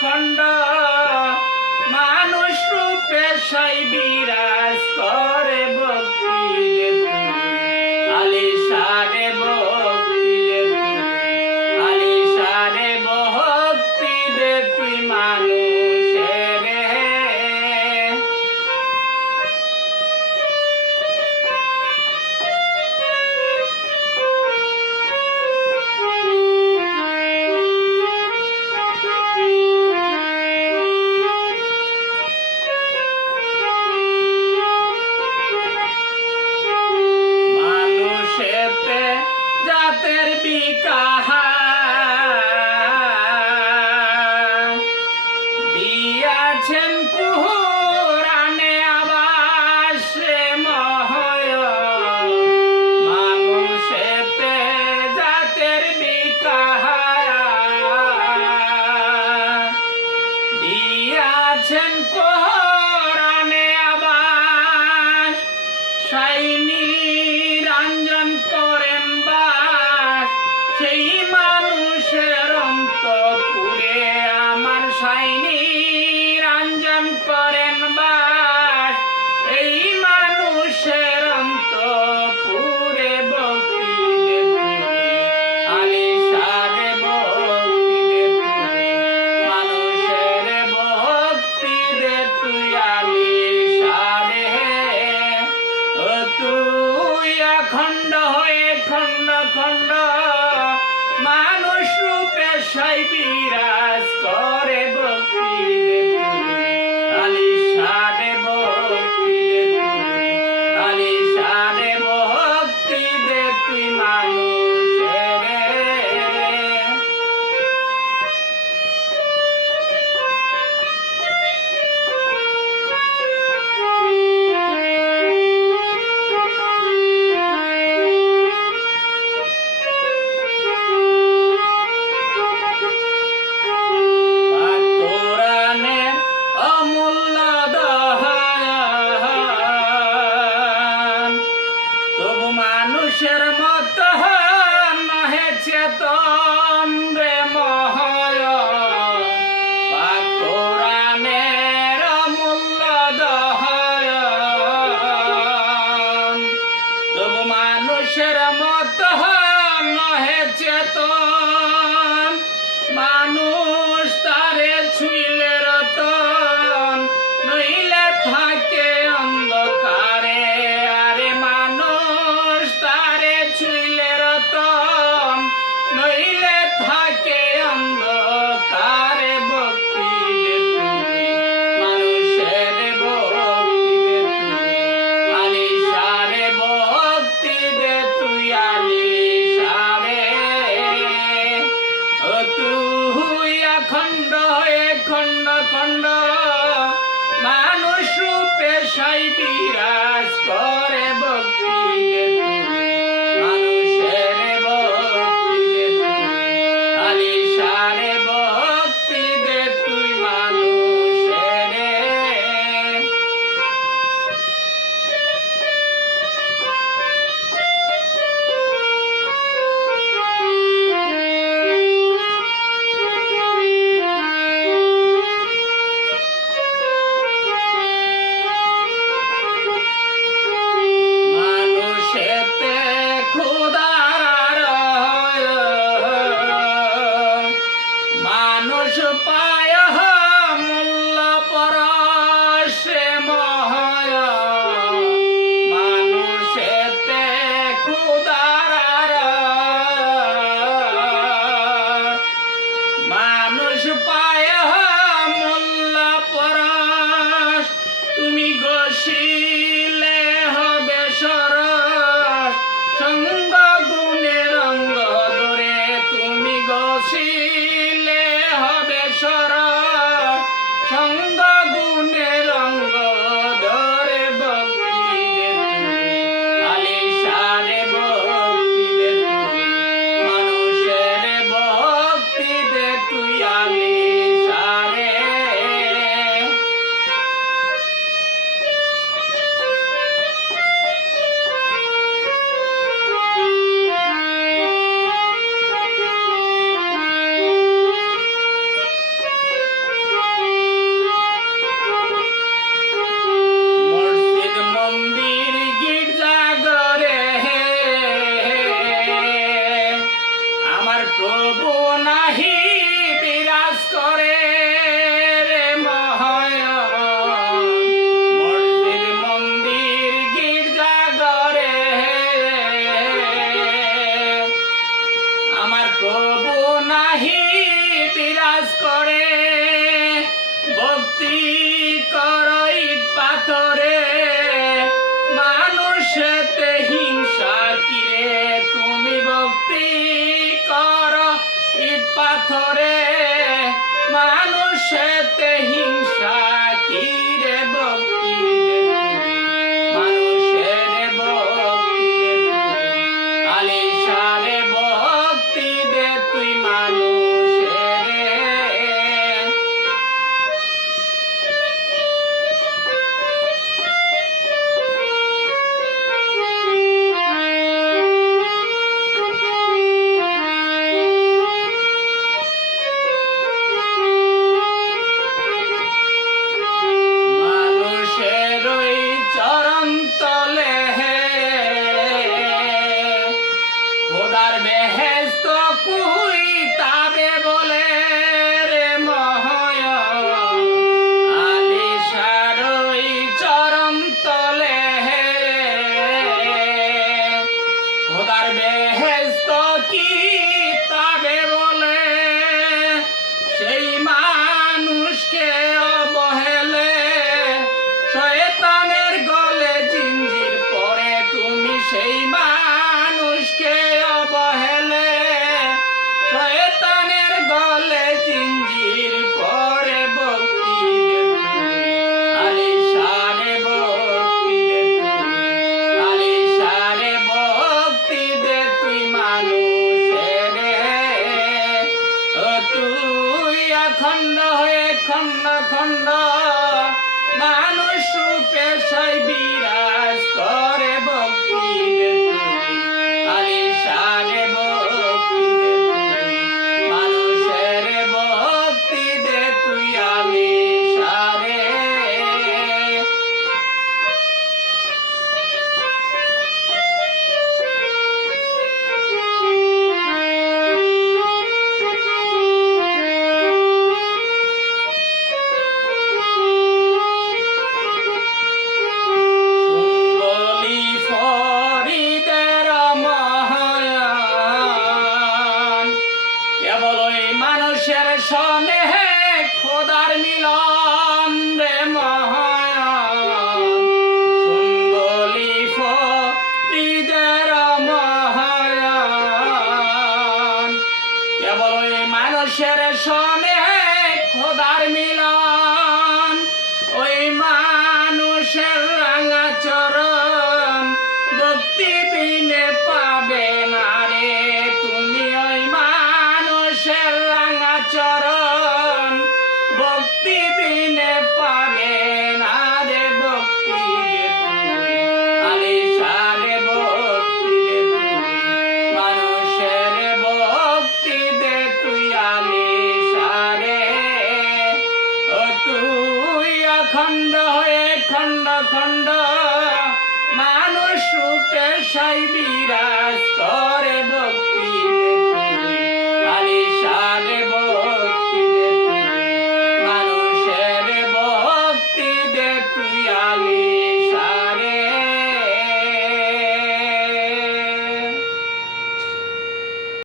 খণ্ড মানুষ রূপে সাই বিরাজ করে ভক্তি দে আলিশানে ভক্তি দে আলিশানে ভক্তি দে তুই মানুষের জাতের বিকাহা দিয়াছেন কুরানে আবাস মহয় মানুষেতে জাতের বিকাহা দিয়াছেন কুরানে আবাস সাইনি রঞ্জন করেন সেই মানুষের অন্তপুরে আমার সাইনি রঞ্জন করেন বাস এই মানুষের অন্তপুরে ভক্তি দে আলিশানে ভক্তি দে মানুষের ভক্তি দে তুই আলিশানে তুই অখণ্ড হয়ে খণ্ড খণ্ড মানুষ রূপে সাই বিরাজ করে ভক্তি দে আলিশানে ভক্তি দে আলিশানে ভক্তি দে তুই মানুষের মানুষের মত নহে চেতন রে মহয় পাক কোরআনের অমূল্য দহয়ন তবু মানুষের মত নহে চেতন মানুষ তারে ছুঁইলে রতন নইলে থাকে অন্ধকারে আরে মানুষ তারে ছুঁইলে রতন নইলে থাকে অন্ধকারে ভক্তি দে তুই মানুষের ভক্তি দে তুই আলিশানে ভক্তি দে তুই আলিশানে তুই অখণ্ড হয়ে খণ্ড খণ্ড মানুষ রূপে সাই বিরাজ করে ভক্তি দে মানুষের ভক্তি দে আলিশানে ভক্তি দে তুই মানুষের মানুষ পায় মূল্য পরশে মহয় মানুষেতে খুদার মানুষ পায় মূল্য পরশ তুমি গসিলে হবে সরস সঙ্গ গুণের অঙ্গ ধরে তুমি গসিলে হবে সরস পাথরে মানুষেতে হিংসা কি রে ভক্তি মানুষের ভক্তি আলিশারে ভক্তি দে তুই মানুষের খোদার বেহেশত কুই তাবে বলে রে মহয় আলিশার ওই চরণ তলে খোদার বেহেশত কি তাবে বলে সেই মানুষকে অবহেলে শয়তানের গলে জিঞ্জির পরে তুমি সেই মানুষকে অবহেলে শয়তানের গলে জিঞ্জির পরে ভক্তি দে আলিশারে ভক্তি দে আলিশারে ভক্তি দে তুই মানুষের তুই অখণ্ড হয়ে খণ্ড খণ্ড মানুষ রূপে সাই বিরাজ করে ভক্তি দে তুই আলিশারে ভক্তি দে তুই মানুষের ভক্তি দে তুই আলিশারে মানুষের সনে খোদার মিলন রে মহান সুন্দলি ফরিদের মহান কেবল ওই মানুষের সনে খোদার মিলন ওই মানুষের রাঙা চরণ ভক্তি বিনে পাবে না রে তুমি ওই মানুষের রাঙা চরণ ভক্তি বিনে পাবে না রে ভক্তি দে তুই আলিশারে ভক্তি দে তুই মানুষের ভক্তি দে তুই আলিশারে তুই অখণ্ড হয়ে খণ্ড খণ্ড মানুষ রূপে সাই বিরাজ করে ভক্তি দে